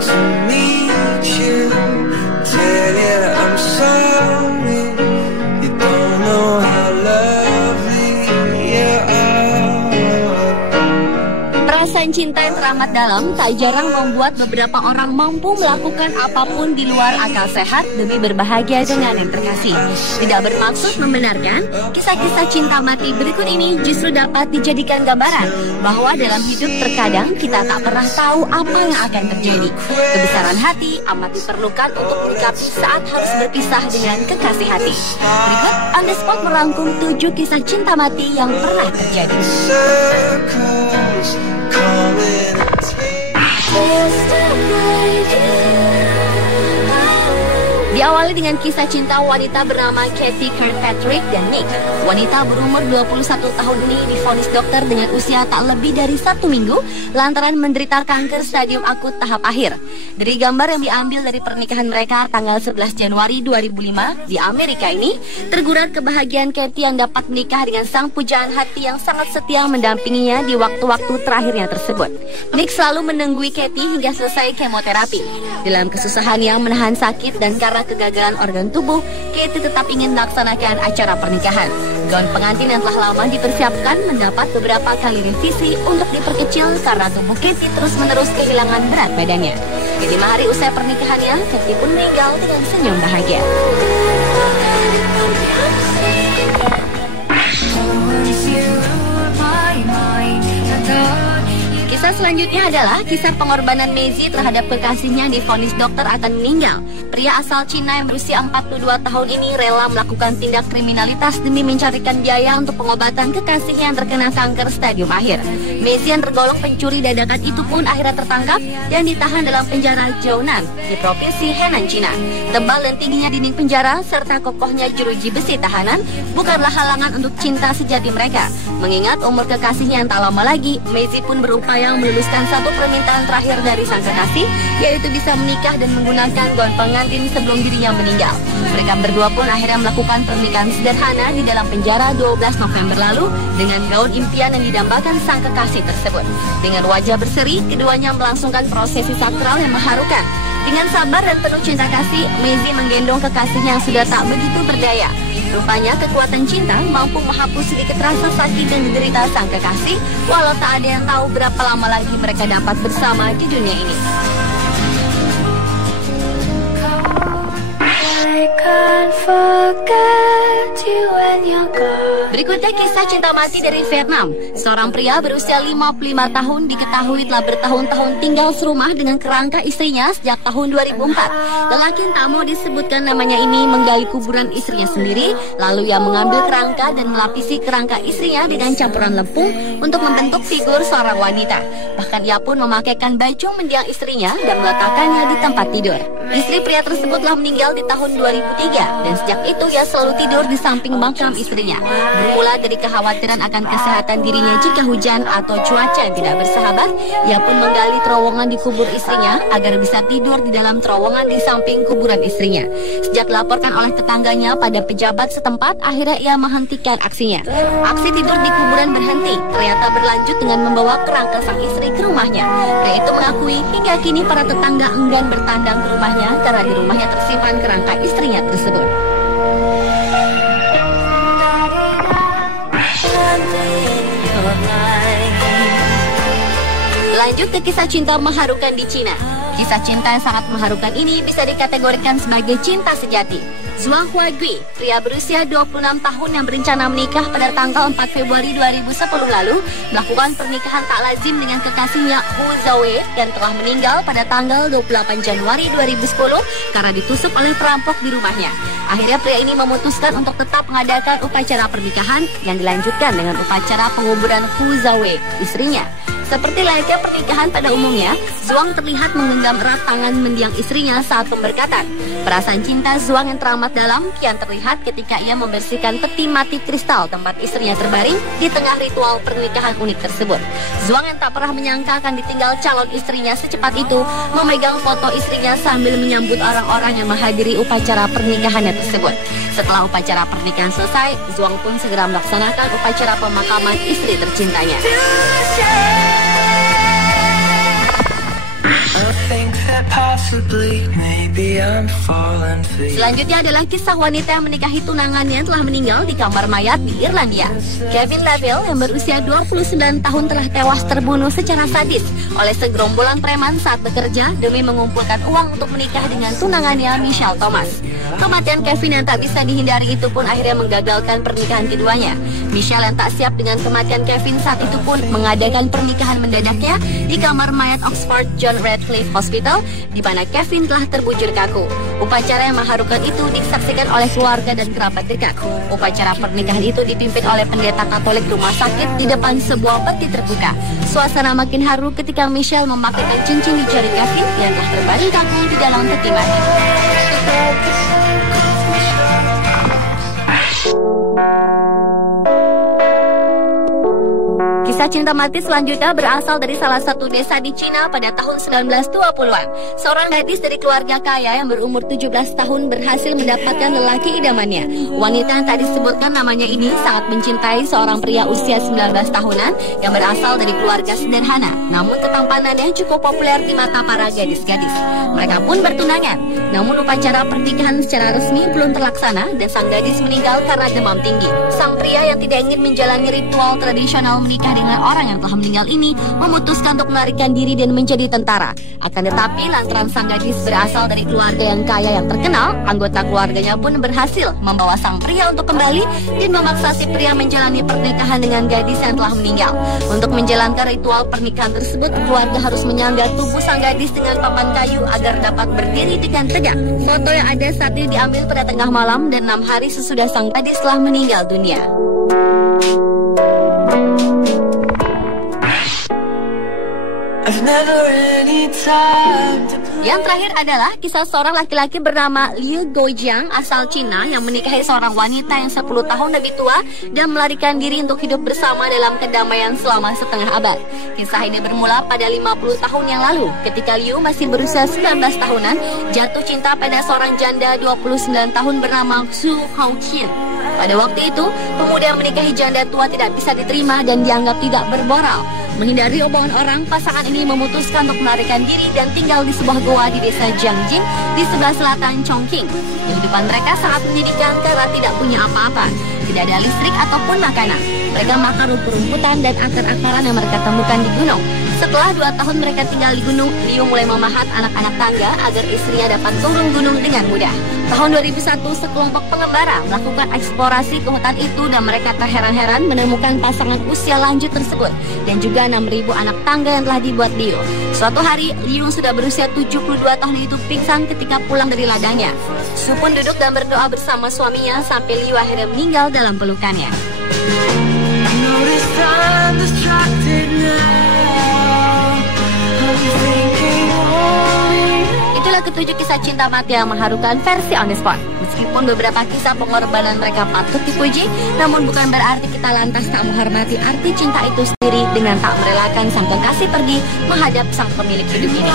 to meet you. Tell you I'm sorry. You don't know how lovely you are. Perasaan cinta yang teramat dalam tak jarang membuat beberapa orang mampu melakukan apapun di luar akal sehat demi berbahagia dengan yang terkasih. Tidak bermaksud membenarkan, kisah-kisah cinta mati berikut ini justru dapat dijadikan gambaran bahwa dalam hidup terkadang kita tak pernah tahu apa yang akan terjadi. Kebesaran hati amat diperlukan untuk menyikapi saat harus berpisah dengan kekasih hati. Berikut On The Spot merangkum 7 kisah cinta mati yang pernah terjadi. Diawali dengan kisah cinta wanita bernama Kathy Kirkpatrick dan Nick. Wanita berumur 21 tahun ini divonis dokter dengan usia tak lebih dari 1 minggu lantaran menderita kanker stadium akut tahap akhir. Dari gambar yang diambil dari pernikahan mereka tanggal 11 Januari 2005 di Amerika ini, tergurat kebahagiaan Kathy yang dapat menikah dengan sang pujaan hati yang sangat setia mendampinginya di waktu-waktu terakhirnya tersebut. Nick selalu menunggui Kathy hingga selesai kemoterapi. Dalam kesusahan yang menahan sakit dan karena kegagalan organ tubuh, Kathy tetap ingin melaksanakan acara pernikahan. Gaun pengantin yang telah lama dipersiapkan mendapat beberapa kali revisi untuk diperkecil karena tubuh Kathy terus-menerus kehilangan berat badannya. 5 hari usai pernikahannya, Kathy pun meninggal dengan senyum bahagia. Kisah selanjutnya adalah kisah pengorbanan Maisie terhadap kekasihnya divonis dokter akan meninggal. Pria asal Cina yang berusia 42 tahun ini rela melakukan tindak kriminalitas demi mencarikan biaya untuk pengobatan kekasihnya yang terkena kanker stadium akhir. Maisie yang tergolong pencuri dadakan itu pun akhirnya tertangkap dan ditahan dalam penjara Jiaonan di provinsi Henan, Cina. Tebal dan tingginya dinding penjara serta kokohnya jeruji besi tahanan bukanlah halangan untuk cinta sejati mereka. Mengingat umur kekasihnya yang tak lama lagi, Maisie pun berupaya meluluskan satu permintaan terakhir dari sang kekasih, yaitu bisa menikah dan menggunakan gaun pengantin sebelum dirinya meninggal. Mereka berdua pun akhirnya melakukan pernikahan sederhana di dalam penjara 12 November lalu dengan gaun impian yang didambakan sang kekasih tersebut. Dengan wajah berseri, keduanya melangsungkan prosesi sakral yang mengharukan. Dengan sabar dan penuh cinta kasih, Maisie menggendong kekasihnya yang sudah tak begitu berdaya. Rupanya kekuatan cinta mampu menghapus sedikit rasa sakit dan derita sang kekasih, walau tak ada yang tahu berapa lama lagi mereka dapat bersama di dunia ini. Berikutnya kisah cinta mati dari Vietnam. Seorang pria berusia 55 tahun diketahui telah bertahun-tahun tinggal serumah dengan kerangka istrinya sejak tahun 2004. Lelaki yang tak mau disebutkan namanya ini menggali kuburan istrinya sendiri, lalu ia mengambil kerangka dan melapisi kerangka istrinya dengan campuran lempung untuk membentuk figur seorang wanita. Bahkan ia pun memakaikan baju mendiang istrinya dan meletakkannya di tempat tidur. Istri pria tersebut telah meninggal di tahun 2003 dan sejak itu ia selalu tidur di samping makam istrinya. Bermula dari kekhawatiran akan kesehatan dirinya jika hujan atau cuaca yang tidak bersahabat, ia pun menggali terowongan di kubur istrinya agar bisa tidur di dalam terowongan di samping kuburan istrinya. Sejak dilaporkan oleh tetangganya pada pejabat setempat, akhirnya ia menghentikan aksinya. Aksi tidur di kuburan berhenti, ternyata berlanjut dengan membawa kerangka sang istri ke rumahnya. Pria itu mengakui hingga kini para tetangga enggan bertandang ke rumahnya karena di rumahnya tersimpan kerangka istrinya tersebut. Lanjut ke kisah cinta mengharukan di Cina. Kisah cinta yang sangat mengharukan ini bisa dikategorikan sebagai cinta sejati. Zhuang Huagui, pria berusia 26 tahun yang berencana menikah pada tanggal 4 Februari 2010 lalu, melakukan pernikahan tak lazim dengan kekasihnya Hu Zhaowei dan telah meninggal pada tanggal 28 Januari 2010 karena ditusuk oleh perampok di rumahnya. Akhirnya pria ini memutuskan untuk tetap mengadakan upacara pernikahan yang dilanjutkan dengan upacara penguburan Hu Zhaowei, istrinya. Seperti layaknya pernikahan pada umumnya, Zhuang terlihat menggenggam erat tangan mendiang istrinya saat pemberkatan. Perasaan cinta Zhuang yang teramat dalam kian terlihat ketika ia membersihkan peti mati kristal tempat istrinya terbaring di tengah ritual pernikahan unik tersebut. Zhuang yang tak pernah menyangka akan ditinggal calon istrinya secepat itu, memegang foto istrinya sambil menyambut orang-orang yang menghadiri upacara pernikahannya tersebut. Setelah upacara pernikahan selesai, Zhuang pun segera melaksanakan upacara pemakaman istri tercintanya. I think that possibly, maybe I'm falling for you. Selanjutnya adalah kisah wanita yang menikahi tunangannya yang telah meninggal di kamar mayat di Irlandia. Kevin Lavelle yang berusia 29 tahun telah tewas terbunuh secara sadis oleh segerombolan preman saat bekerja demi mengumpulkan uang untuk menikah dengan tunangannya Michelle Thomas. Kematian Kevin yang tak bisa dihindari itu pun akhirnya menggagalkan pernikahan keduanya. Michelle yang tak siap dengan kematian Kevin saat itu pun mengadakan pernikahan mendadaknya di kamar mayat Oxford John Radcliffe Hospital, di mana Kevin telah terbujur kaku. Upacara yang mengharukan itu disaksikan oleh keluarga dan kerabat dekat. Upacara pernikahan itu dipimpin oleh pendeta Katolik rumah sakit di depan sebuah peti terbuka. Suasana makin haru ketika Michelle memakaikan cincin di jari Kevin yang telah terbaring kaku di dalam peti mati. Kisah cinta mati selanjutnya berasal dari salah satu desa di Cina pada tahun 1920-an. Seorang gadis dari keluarga kaya yang berumur 17 tahun berhasil mendapatkan lelaki idamannya. Wanita yang tak disebutkan namanya ini sangat mencintai seorang pria usia 19 tahunan yang berasal dari keluarga sederhana. Namun ketampanannya cukup populer di mata para gadis-gadis. Mereka pun bertunangan. Namun upacara pernikahan secara resmi belum terlaksana dan sang gadis meninggal karena demam tinggi. Sang pria yang tidak ingin menjalani ritual tradisional menikah dengan orang yang telah meninggal ini memutuskan untuk melarikan diri dan menjadi tentara. Akan tetapi lantaran sang gadis berasal dari keluarga yang kaya yang terkenal, anggota keluarganya pun berhasil membawa sang pria untuk kembali dan memaksa si pria menjalani pernikahan dengan gadis yang telah meninggal. Untuk menjalankan ritual pernikahan tersebut, keluarga harus menyangga tubuh sang gadis dengan papan kayu agar dapat berdiri dengan tegak. Foto yang ada saat ini diambil pada tengah malam dan 6 hari sesudah sang gadis telah meninggal dunia. Yang terakhir adalah kisah seorang laki-laki bernama Liu Guojiang asal Cina yang menikahi seorang wanita yang 10 tahun lebih tua dan melarikan diri untuk hidup bersama dalam kedamaian selama setengah abad. Kisah ini bermula pada 50 tahun yang lalu ketika Liu masih berusia 19 tahunan jatuh cinta pada seorang janda 29 tahun bernama Xu Haoqian. Pada waktu itu, pemuda yang menikahi janda tua tidak bisa diterima dan dianggap tidak bermoral. Menghindari omongan orang, pasangan ini memutuskan untuk melarikan diri dan tinggal di sebuah goa di desa Jiangjing di sebelah selatan Chongqing. Kehidupan mereka sangat menyedihkan karena tidak punya apa-apa. Tidak ada listrik ataupun makanan. Mereka makan rumput-rumputan dan akar-akaran yang mereka temukan di gunung. Setelah 2 tahun mereka tinggal di gunung, Liu mulai memahat anak-anak tangga agar istrinya dapat turun gunung dengan mudah. Tahun 2001, sekelompok pengembara melakukan eksplorasi ke hutan itu dan mereka terheran-heran menemukan pasangan usia lanjut tersebut dan juga 6.000 anak tangga yang telah dibuat Liu. Suatu hari, Liu sudah berusia 72 tahun itu pingsan ketika pulang dari ladangnya. Su pun duduk dan berdoa bersama suaminya sampai Liu akhirnya meninggal dalam pelukannya. Itulah ketujuh kisah cinta mati yang mengharukan versi On The Spot. Meskipun beberapa kisah pengorbanan mereka patut dipuji, namun bukan berarti kita lantas tak menghormati arti cinta itu sendiri dengan tak merelakan sang kekasih pergi menghadap sang pemilik hidup ini.